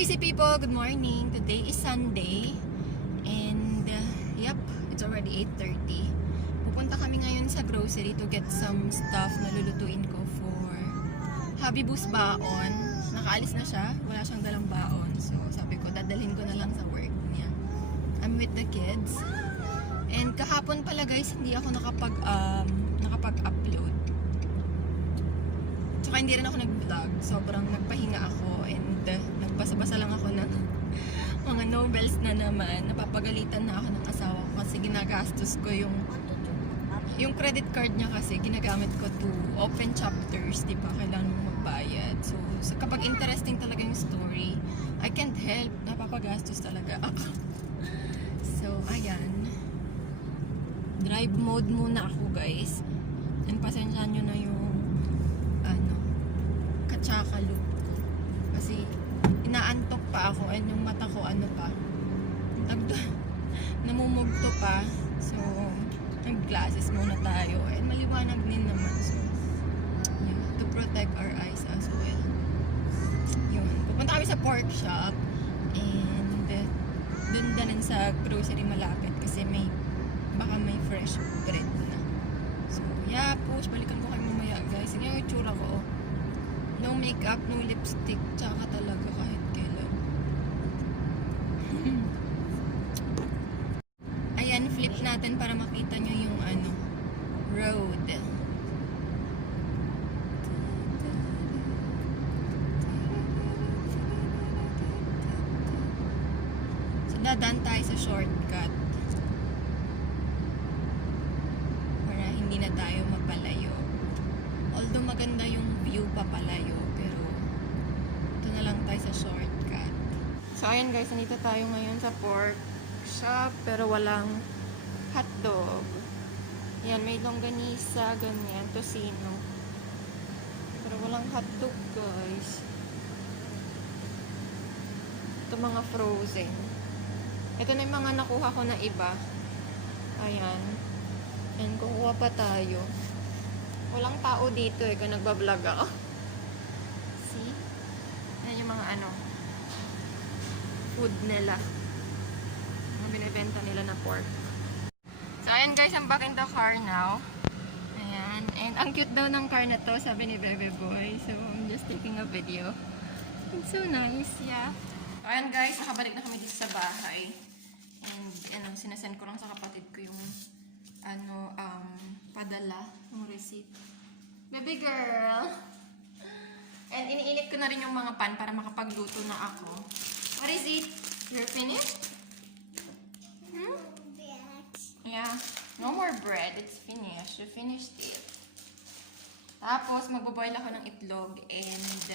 crazy people, good morning. Today is Sunday and yep, it's already 8:30. Pupunta kami ngayon sa grocery to get some stuff na lulutuin ko for hubby bus baon. Nakaalis na siya, wala siyang dalang baon. So sabi ko, dadalhin ko na lang sa work niya. I'm with the kids. And kahapon pala guys, hindi ako nakapag-upload. Tsaka hindi rin ako nag-vlog. Sobrang nagpahinga ako and nagbasa-basa lang ako ng mga novels na naman. Napapagalitan na ako ng asawa ko kasi ginagastos ko yung credit card niya kasi ginagamit ko to open chapters, di ba? Kailangan mong magbayad. So kapag interesting talaga yung story, I can't help. Napapagastos talaga ako. So, ayan. Drive mode muna ako guys. And pasensyahan nyo na yung katsaka look ko. Kasi inaantok pa ako and yung mata ko namumugto pa. So nag-glasses muna tayo and maliwanag din naman. So yeah, to protect our eyes as well. Yun. Pupunta kami sa pork shop and dun din sa grocery malapit kasi baka may fresh bread na. So yeah, push. Balikan ko kayo mamaya guys. Sige yung itsura ko. No makeup, no lipstick, tsaka talaga kahit kailan. Ayan, flip natin para makita nyo yung road. So, dadaan tayo sa shortcut. Para hindi na tayo mapalayo. Although maganda yung view papalayo, pero ito na lang tayo sa shortcut. So ayan guys, nandito tayo ngayon sa pork shop, pero walang hotdog. Ayan, may longganisa, ganyan, tocino. Pero walang hotdog guys. Ito mga frozen. Ito na yung mga nakuha ko na iba. Ayan. And kukuha pa tayo. Walang tao dito kung nagbablog ako. See? Yan yung mga food nila. Mga binibenta nila na pork. So, ayan guys, I'm back in the car now. Ayan. And ang cute daw ng car na to, sabi ni Bebe Boy. So, I'm just taking a video. It's so nice, yeah. So, ayan guys, nakabalik na kami dito sa bahay. And, sinasend ko lang sa kapatid ko yung padala ng receipt. Baby girl! And iniinit ko na rin yung mga pan para makapagluto na ako. What is it? You're finished? Hmm? Yeah. No more bread. It's finished. You finished it. Tapos, magboboil ako ng itlog and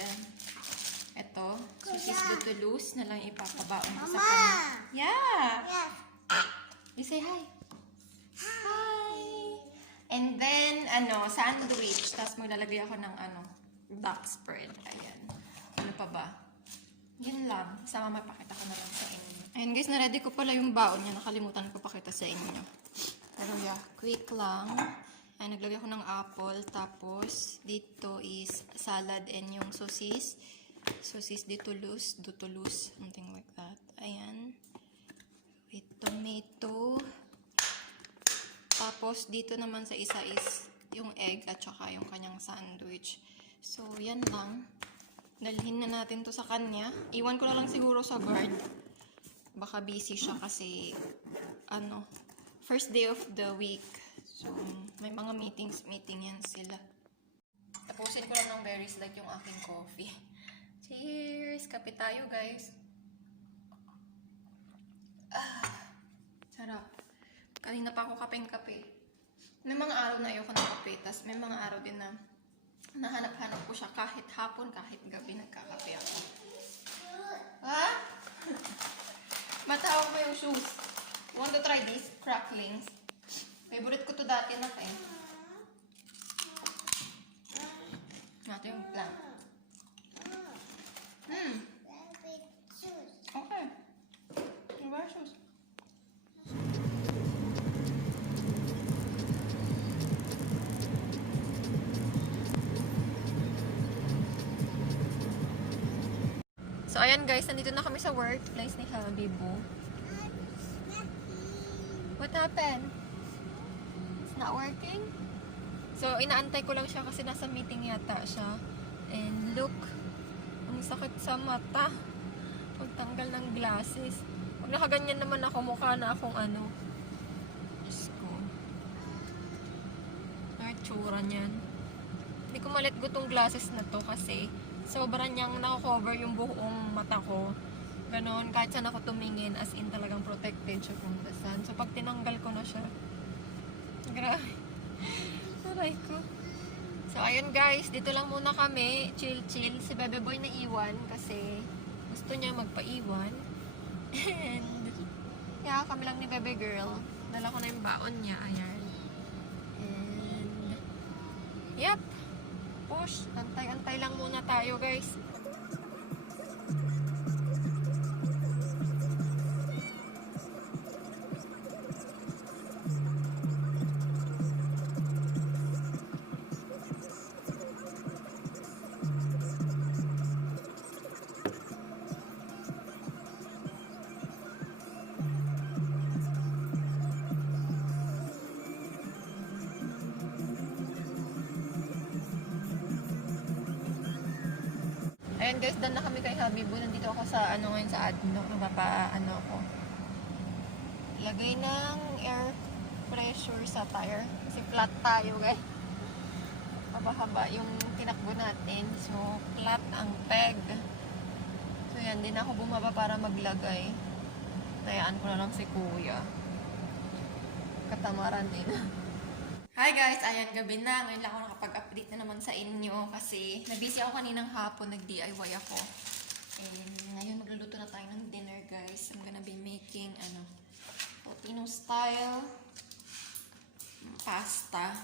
eto, sosis de Toulouse na lang ipapabaon ko sa kanya. Yeah! You say hi. Hi! And then, sandwich. Tapos maglalagay ako ng, duck spread. Ayan. Ano pa ba? Yun lang. Sama mapakita ko na lang sa inyo. Ayan guys, na-ready ko pala yung baon niya. Nakalimutan ko pakita sa inyo. Pero yeah, quick lang. Ayan, naglagay ko ng apple. Tapos, dito is salad and yung sosis. Sosis de Toulouse. Something like that. Ayan. With tomato. Tapos, dito naman sa isa is yung egg at saka yung kanyang sandwich. So, yan lang. Dalhin na natin to sa kanya. Iwan ko na lang siguro sa guard. Baka busy siya kasi, first day of the week. So, may mga meeting yan sila. Tapusin ko lang ng berries like yung aking coffee. Cheers! Kape tayo, guys. Sarap. Kanina pa ako kapeng-kape. May mga araw na ayoko ng kape, tas may mga araw din na nahanap-hanap ko siya kahit hapon, kahit gabi nagkakape ako. Ha? Matawag ko yung shoes. You want to try these? Cracklings. Favorite ko to dati na eh. Natin yung plan. Okay. You wear shoes. So, ayan guys, nandito na kami sa workplace ni hubby Boo. What happened? It's not working? So, inaantay ko lang siya kasi nasa meeting yata siya. And look, ang sakit sa mata. Pagtanggal ng glasses. Pag nakaganyan naman ako, mukha na akong ano. Diyos ko. Tsura niyan. Hindi ko malit go tong glasses na to kasi sobrang niyang nakakover yung buong mata ko. Ganon, kahit saan ako tumingin, as in talagang protected siya from the sun. So, pag tinanggal ko na siya, grabe. Aray ko. So, ayun guys, dito lang muna kami. Chill-chill. Si Bebe Boy na iwan kasi gusto niya magpaiwan. And, yeah, kami lang ni Bebe Girl. Dala ko na yung baon niya. Ayan. And, yep. Push. Antay-antay lang muna tayo guys. Ayan guys, done na kami kay hubby Boo. Nandito ako sa ngayon sa adno. Ako. Lagay ng air pressure sa tire. Kasi flat tayo guys. Haba-haba yung tinakbo natin. So, flat ang peg. So yan, din ako bumaba para maglagay. Tayaan ko na lang si kuya. Katamaran din. Hi guys! Ayan, gabi na. Ngayon lang ako nakapag-update na naman sa inyo kasi nabusy ako kaninang hapon, nag-DIY ako. And ngayon magluluto na tayo ng dinner guys. I'm gonna be making Filipino style pasta.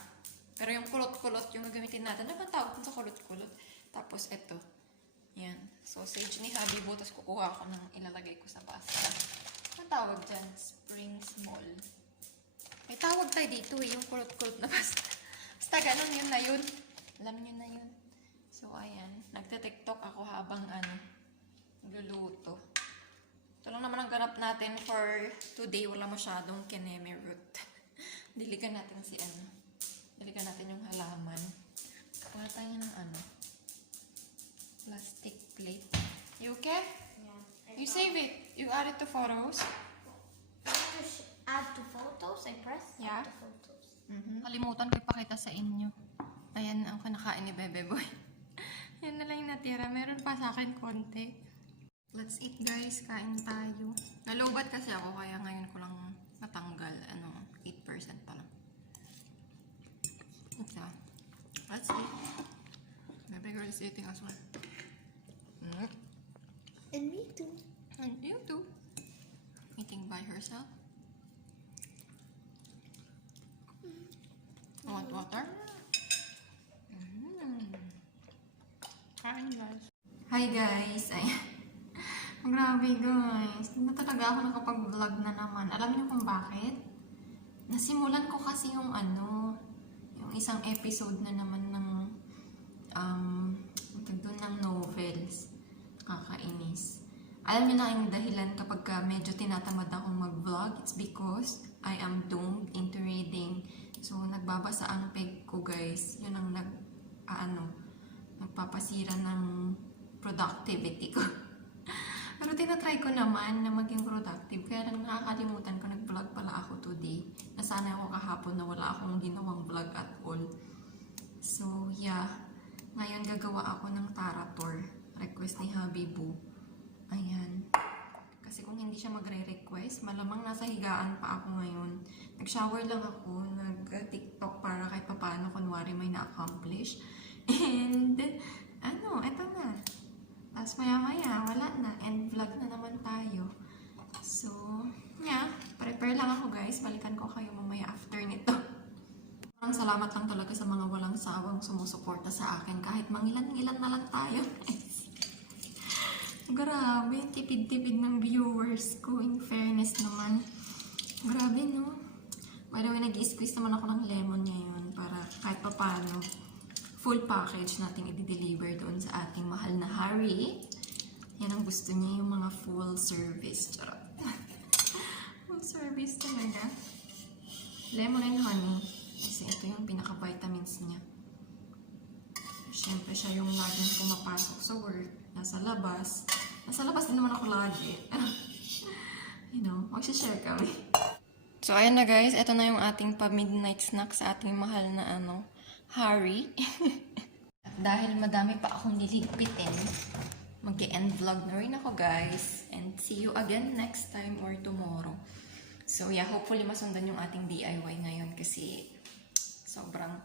Pero yung kulot-kulot yung gagamitin natin. Ano ba tawag sa kulot-kulot? Tapos ito. Yan. Sausage ni hubby Boo. Tapos kukuha ako ng ilalagay ko sa pasta. Ano tawag dyan? Spring small. May tawag tayo dito yung kulot-kulot na pasta. Basta ganun yun na yun. Alam nyo na yun. So, ayan. Nagte-tiktok ako habang nagluluto. Ito lang naman ang ganap natin for today. Wala masyadong kineme root. Diligan natin Diligan natin yung halaman. Kuha tayo ng plastic plate. You okay? Yeah. You save it. You add it to photos. Add to photos, I press Yeah. add to photos. Kalimutan ko ipakita sa inyo. Ayan ang kinakain ni Bebe Boy. Yan na lang yung natira. Meron pa sa akin konti. Let's eat guys. Kain tayo. Nalobat kasi ako kaya ngayon ko lang natanggal. 8% pa lang. Isa. Let's eat. Bebe girl is eating as well. And me too. And you too. Eating by herself. Want water? Kain guys. Hi guys! Ayan. Grabe guys. Hindi na talaga ako nakapag-vlog na naman. Alam niyo kung bakit? Nasimulan ko kasi yung yung isang episode na naman ng doon ng novels. Kakainis. Alam niyo na yung dahilan kapag medyo tinatamad akong mag-vlog. It's because I am doomed into reading. So, nagbabasa ang peg ko, guys. Yun ang nagpapasira ng productivity ko. Pero tinatry ko naman na maging productive. Kaya lang nakakalimutan ko, nag-vlog pala ako today. Nasanay ako kahapon na wala akong ginawang vlog at all. So, yeah. Ngayon gagawa ako ng Tara Tour. Request ni hubby Boo. Ayan. Kasi kung hindi siya magre-request, malamang nasa higaan pa ako ngayon. Nag-shower lang ako, nag-TikTok para kahit papaano kunwari may na-accomplish. And, eto na. Tapos maya-maya, wala na. And vlog na naman tayo. So, yeah. Prepare lang ako guys. Balikan ko kayo mamaya after nito. Parang salamat lang talaga sa mga walang sawang sumusuporta sa akin. Kahit mangilan-ngilan na lang tayo. Grabe, tipid-tipid ng viewers ko. In fairness naman. Grabe, no? By the way, nag-squeeze naman ako ng lemon ngayon para kahit pa paano full package natin i-deliver doon sa ating mahal na Harry. Yan ang gusto niya, yung mga full service. Charot. Full service talaga. Lemon and honey. Kasi ito yung pinaka-vitamins niya. Siyempre, siya yung laging pumapasok sa work. Nasa labas. Nasa labas din naman ako lagi. You know, magsishare kami. So, ayan na guys. Ito na yung ating pa-midnight snack sa ating mahal na Harry. At dahil madami pa akong liligpitin, mag-end vlog na rin ako guys. And see you again next time or tomorrow. So, yeah, hopefully masundan yung ating DIY ngayon kasi sobrang,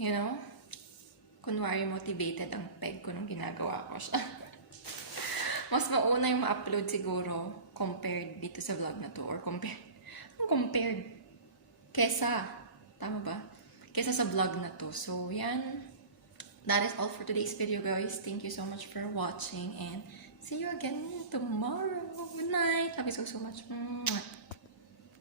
you know, kunwari motivated ang peg ko nung ginagawa ko siya. Mas mauna yung ma-upload siguro compared dito sa vlog na to or compared kesa, tama ba? Kesa sa vlog na to. So, yan. That is all for today's video, guys. Thank you so much for watching and see you again tomorrow. Good night. Love you so much.